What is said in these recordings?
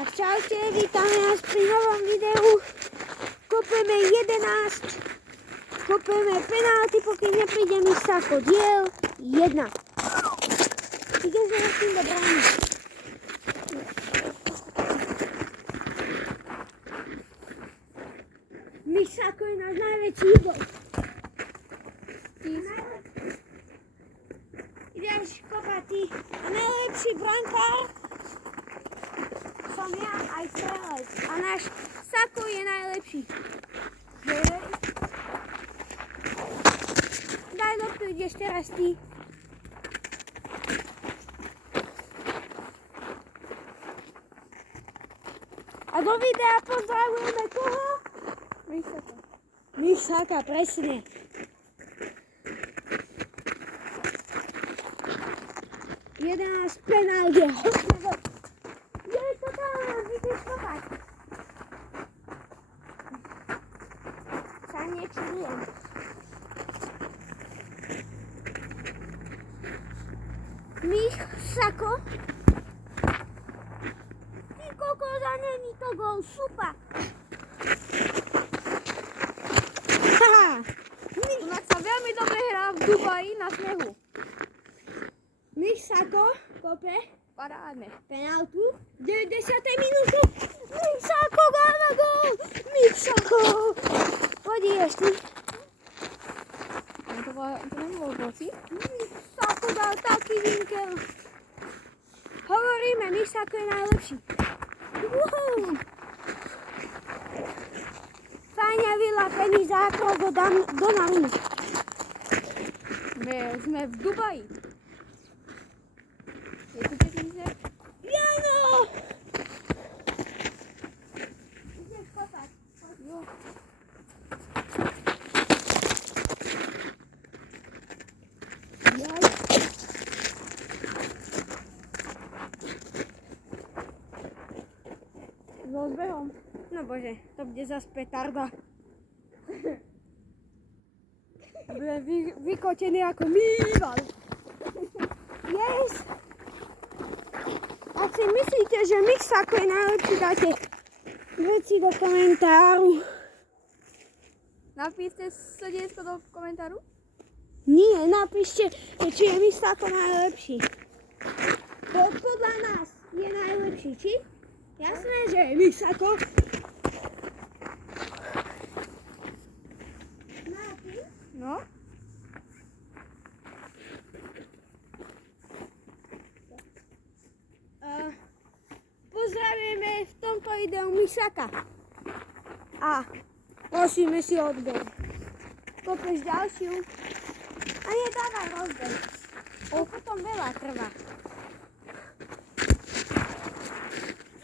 Tak čaute, vítame vás pri novom videu. Kopeme 11. Kopeme penalty, pokým nepríde Misako. Diel 1. Ideš na tým do brány. Misako je náš najväčší idol. Ideš kopať ty. A najlepší brankár som ja aj strelec. A náš Sako je najlepší. Hej. Daj loptu, ideš teraz ty. A do videa pozdravujeme koho? Misaka. Misaka, presne. Jedenáct penalt je hodne. Je to tam, ideš kopať. Sa nečudujem. Misako. Ty kokos, a není to gól, super. Haha. Inak sa veľmi dobre hrá v Dubaji na snehu. Misako kope Parádne. penaltu v 90. minúte. Misako dáva gól. Misako. Podíješ ty. To nebolo boci? Misako dal taký vinkel. Hovoríme, Misako je najlepší. Wow. Fajne vylapený zákrok do Donnarummy. Sme v Dubaji. Je tu pekný sneh? Jano! Ideš kopať. Jo. Jaj. S rozbehom. No bože, to bude zas petarda. Bude vykotený ako mýval. Yes! Ak si myslíte, že Misako je najlepší, dáte veci do komentáru. Napíšte srdiečko do komentáru. Nie, napíšte, či je Misako najlepší. Podľa nás je najlepší, či? Jasné, že je Misako. No. Pozdravujeme v tomto videu Misaka. A prosíme si odbeh. Kopeš ďalšiu. A nedávaj rozbeh. Potom veľa trvá.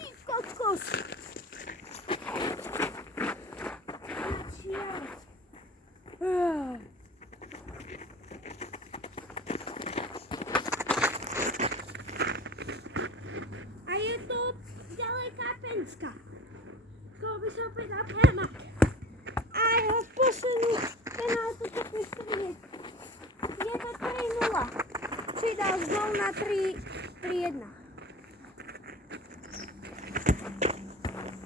Ty kokos. A je to ďaleká penska. Skoro by sa opäť dal premak. A jeho poslednú penáltu kopeš strieť. Je to 3-0. Či dal gól na 3-1.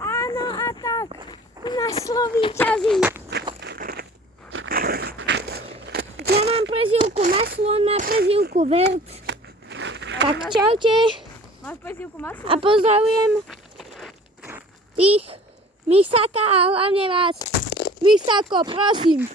Áno a tak. Našlo víťazí. Ja mám prezývku Maslo, on má prezývku Verc. Tak čaute. Máš prezývku Maslo? A pozdravujem tých Misaka a hlavne vás. Misako, prosím,